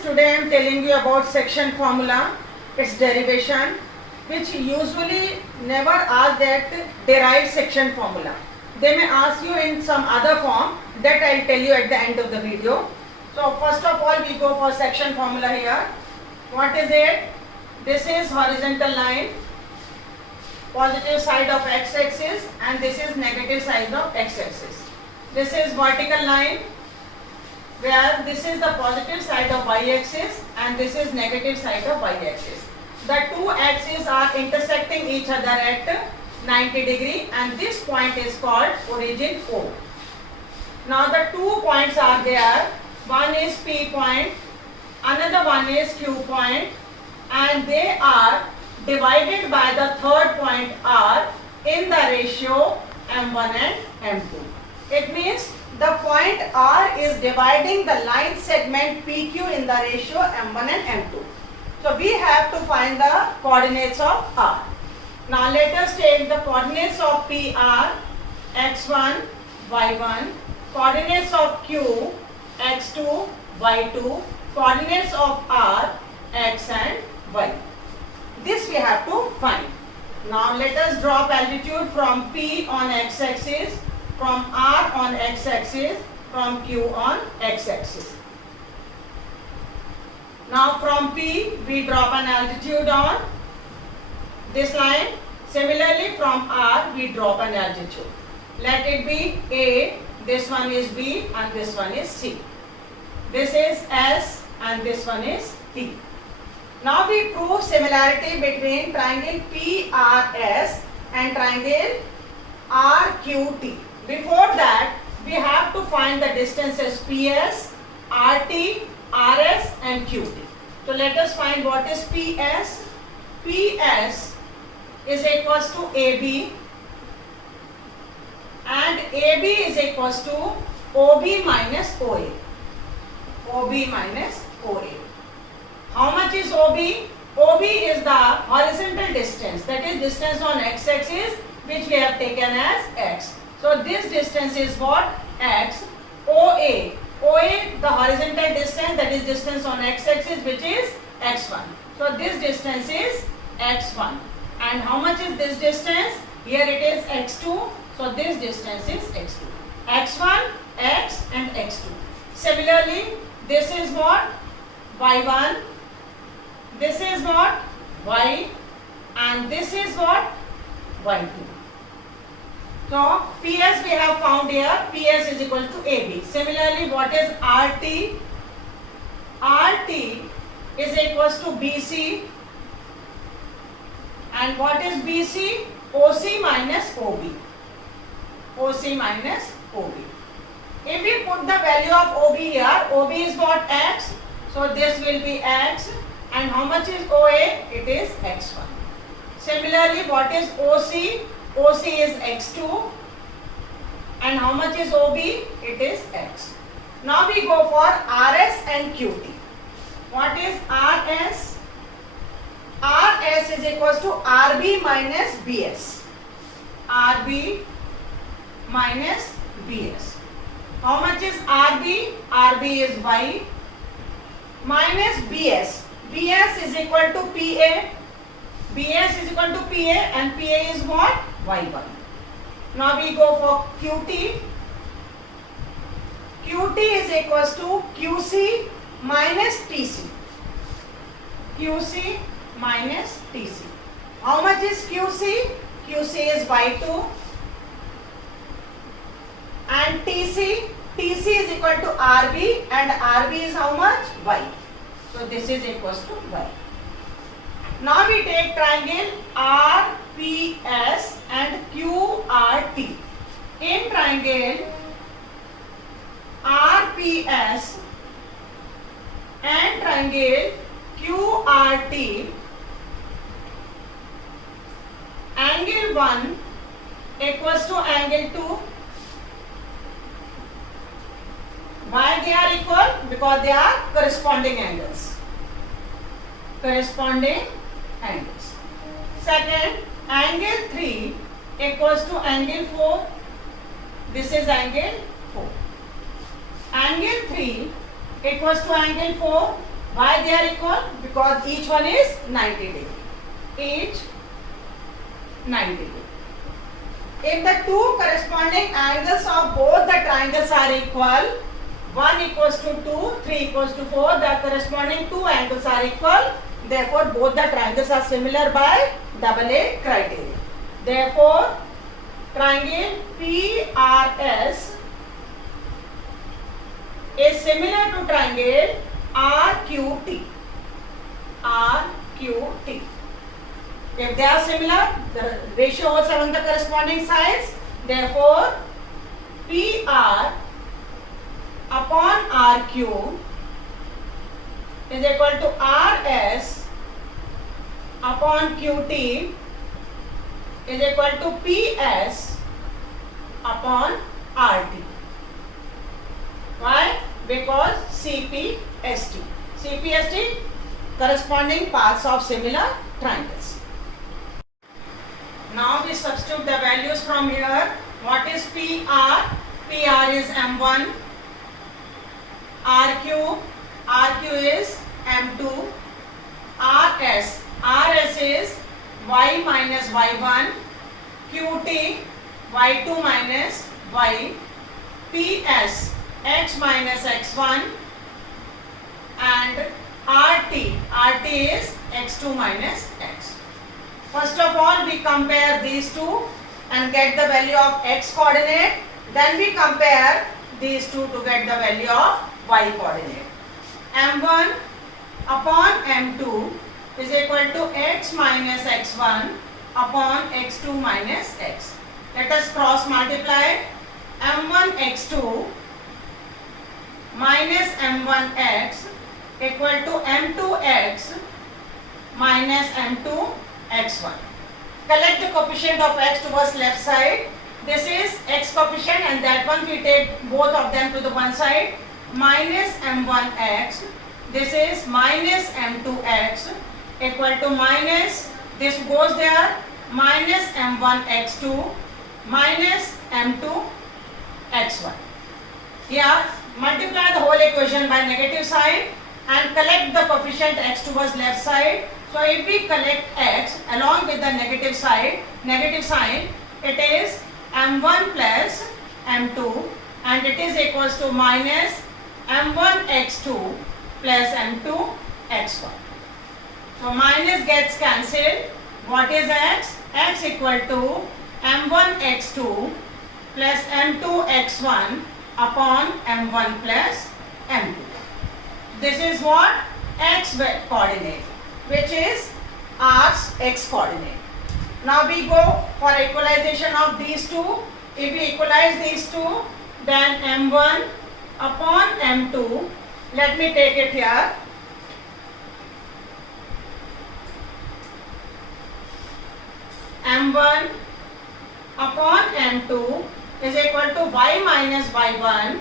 today I am telling you about section formula, its derivation, which usually never ask that derived section formula. They may ask you in some other form that I will tell you at the end of the video. So first of all we go for section formula here. What is it? This is horizontal line, positive side of x-axis, and this is negative side of x-axis. This is vertical line, where this is the positive side of y-axis and this is negative side of y-axis. The two axes are intersecting each other at 90 degree and this point is called origin O. Now the 2 points are there. One is P point, another one is Q point, and they are divided by the third point R in the ratio M1 and M2. It means the point R is dividing the line segment PQ in the ratio M1 and M2. So we have to find the coordinates of R. Now let us take the coordinates of PR, x1, y1, coordinates of Q, x2, y2, coordinates of R, x and y. This we have to find. Now let us drop altitude from P on x-axis, from R on x-axis, from Q on x-axis. Now from P we drop an altitude on this line. Similarly from R we drop an altitude. Let it be A, this one is B and this one is C. This is S and this one is T. Now we prove similarity between triangle PRS and triangle RQT. Before that, we have to find the distances PS, RT, RS and QT. So let us find what is PS. PS is equals to AB and AB is equals to OB minus OA. OB minus OA. How much is OB? OB is the horizontal distance, that is distance on x-axis which we have taken as x. So this distance is what? X. OA. OA, the horizontal distance, that is distance on x-axis which is x1. So this distance is x1. And how much is this distance? Here it is x2. So this distance is x2. x1, x and x2. Similarly, this is what? y1. This is what? Y. And this is what? y2. So, PS we have found here, PS is equal to AB. Similarly, what is RT? RT is equals to BC. And what is BC? OC minus OB. OC minus OB. If we put the value of OB here, OB is what? X. So, this will be X. And how much is OA? It is X1. Similarly, what is OC? OC is x2 and how much is OB? It is x. Now we go for RS and QT. What is RS? RS is equals to RB minus BS. RB minus BS. How much is RB? RB is Y minus BS. BS is equal to PA. BS is equal to PA and PA is what? Y1. Now we go for QT. QT is equals to QC minus TC. QC minus TC. How much is QC? QC is Y2. And TC? TC is equal to RB and RB is how much? Y. So this is equals to Y. Now we take triangle RPS and QRT. In triangle RPS and triangle QRT, angle 1 equals to angle 2. Why they are equal? Because they are corresponding angles. Corresponding angles. Second, angle 3 equals to angle 4. This is angle 4. Angle 3 equals to angle 4. Why they are equal? Because each one is 90 degree. Each 90 degree. If the two corresponding angles of both the triangles are equal, 1 equals to 2, 3 equals to 4, the corresponding two angles are equal. Therefore, both the triangles are similar by AA criteria. Therefore, triangle PRS is similar to triangle RQT. RQT. If they are similar, the ratio holds among the corresponding sides. Therefore, PR upon RQ is equal to RS upon QT is equal to PS upon RT. Why? Because CPST. CPST corresponding paths of similar triangles. Now we substitute the values from here. What is PR? PR is M1. RQ is M2. RS is Y minus Y1. QT Y2 minus Y. PS X minus X1. And RT is X2 minus X. First of all, we compare these two and get the value of X coordinate. Then we compare these two to get the value of Y coordinate. M1 upon M2 is equal to X minus X1 upon X2 minus X. Let us cross multiply. M1 X2 minus M1 X equal to M2 X minus M2 X1. Collect the coefficient of X towards left side. This is X coefficient and that one we take both of them to the one side. Minus M1 X. This is minus M2 X equal to minus, this goes there, minus M1 X2 minus M2 X1. Here multiply the whole equation by negative sign and collect the coefficient X towards left side. So if we collect X along with the negative sign, it is M1 plus M2 and it is equals to minus M1 X2 plus M2 X1. So minus gets cancelled. What is X? X equal to M1 X2 plus M2 X1 upon M1 plus M2. This is what? X coordinate, which is R's X coordinate. Now we go for equalization of these two. If we equalize these two, then M1 upon M2, let me take it here. M1 upon M2 is equal to Y minus Y1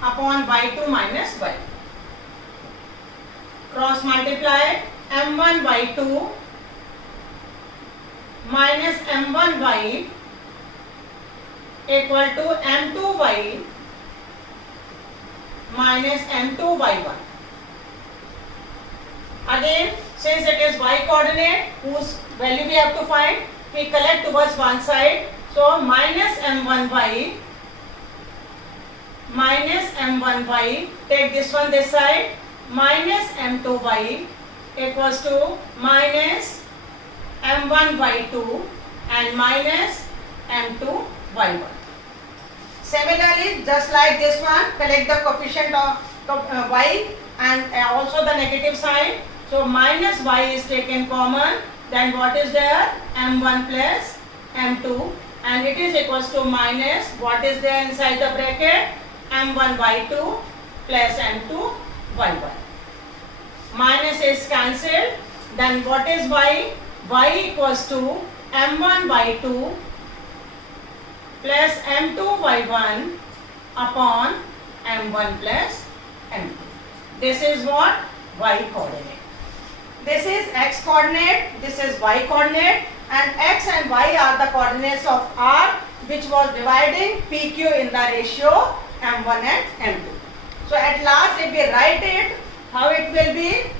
upon Y2 minus Y. Cross multiply M1 Y2 minus M1 Y equal to M2 Y minus M2 Y1. Again, since it is Y coordinate whose value we have to find, we collect towards one side. So minus M1Y minus M1Y, take this one this side, minus M2Y equals to minus M1Y2 and minus M2Y1. Similarly, just like this one, collect the coefficient of Y and also the negative sign. So minus Y is taken common, then what is there? M1 plus M2 and it is equals to minus, what is there inside the bracket? M1Y2 plus M2Y1. Minus is cancelled, then what is Y? Y equals to M1Y2 plus M2Y1 upon M1 plus M2. This is what? Y coordinate. This is X coordinate, this is Y coordinate, and X and Y are the coordinates of R which was dividing PQ in the ratio m1 and m2. So at last if we write it, how it will be?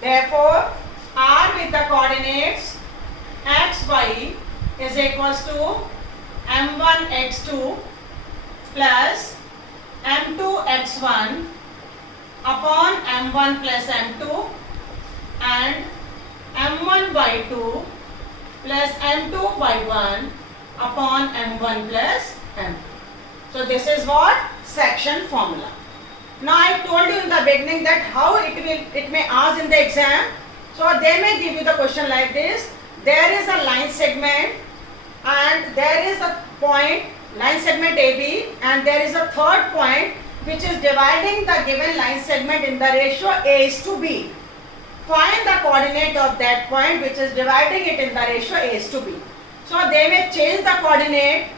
Therefore, R with the coordinates x, y is equals to m1 x2 plus m2 x1 upon m1 plus m2 and m1 y2 plus m2 y1 upon m1 plus m2. So this is what? Section formula. Now I told you in the beginning that how it may ask in the exam. So they may give you the question like this. There is a line segment and there is a point, line segment AB, and there is a third point which is dividing the given line segment in the ratio A is to B. Find the coordinate of that point which is dividing it in the ratio A is to B. So they may change the coordinate.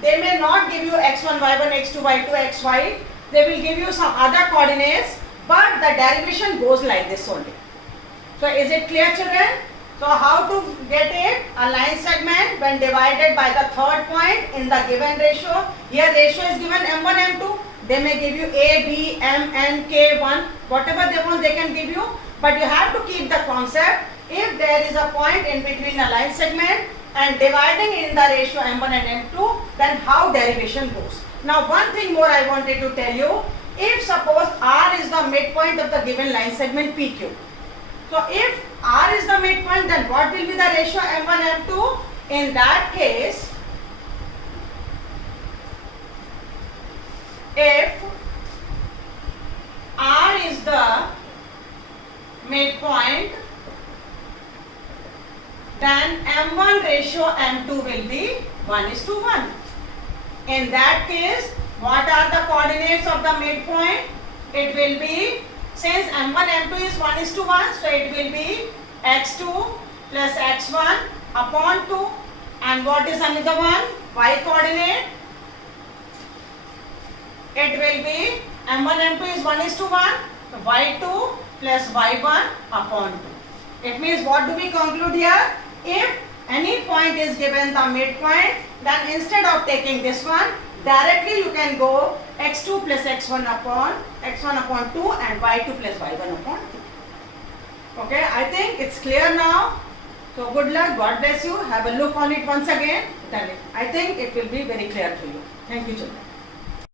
They may not give you x1, y1, x2, y2, xy. They will give you some other coordinates, but the derivation goes like this only. So is it clear, children? So how to get it? A line segment when divided by the third point in the given ratio. Here ratio is given m1, m2. They may give you a, b, m, n, k, 1. Whatever they want they can give you. But you have to keep the concept. If there is a point in between a line segment and dividing in the ratio m1 and m2, then how derivation goes. Now one thing more I wanted to tell you. If suppose R is the midpoint of the given line segment PQ. So if R is the midpoint, then what will be the ratio m1, m2? In that case, if R is the midpoint, then m1 ratio m2 will be 1:1. In that case, what are the coordinates of the midpoint? It will be, since m1, m2 is 1:1, so it will be x2 plus x1 upon 2. And what is another one? Y coordinate. It will be m1, m2 is 1:1, so y2 plus y1 upon 2. It means what do we conclude here? If any point is given the midpoint, then instead of taking this one, directly you can go x2 plus x1 upon 2 and y2 plus y1 upon 2. Okay, I think it's clear now. So good luck, God bless you. Have a look on it once again. Then I think it will be very clear to you. Thank you, children.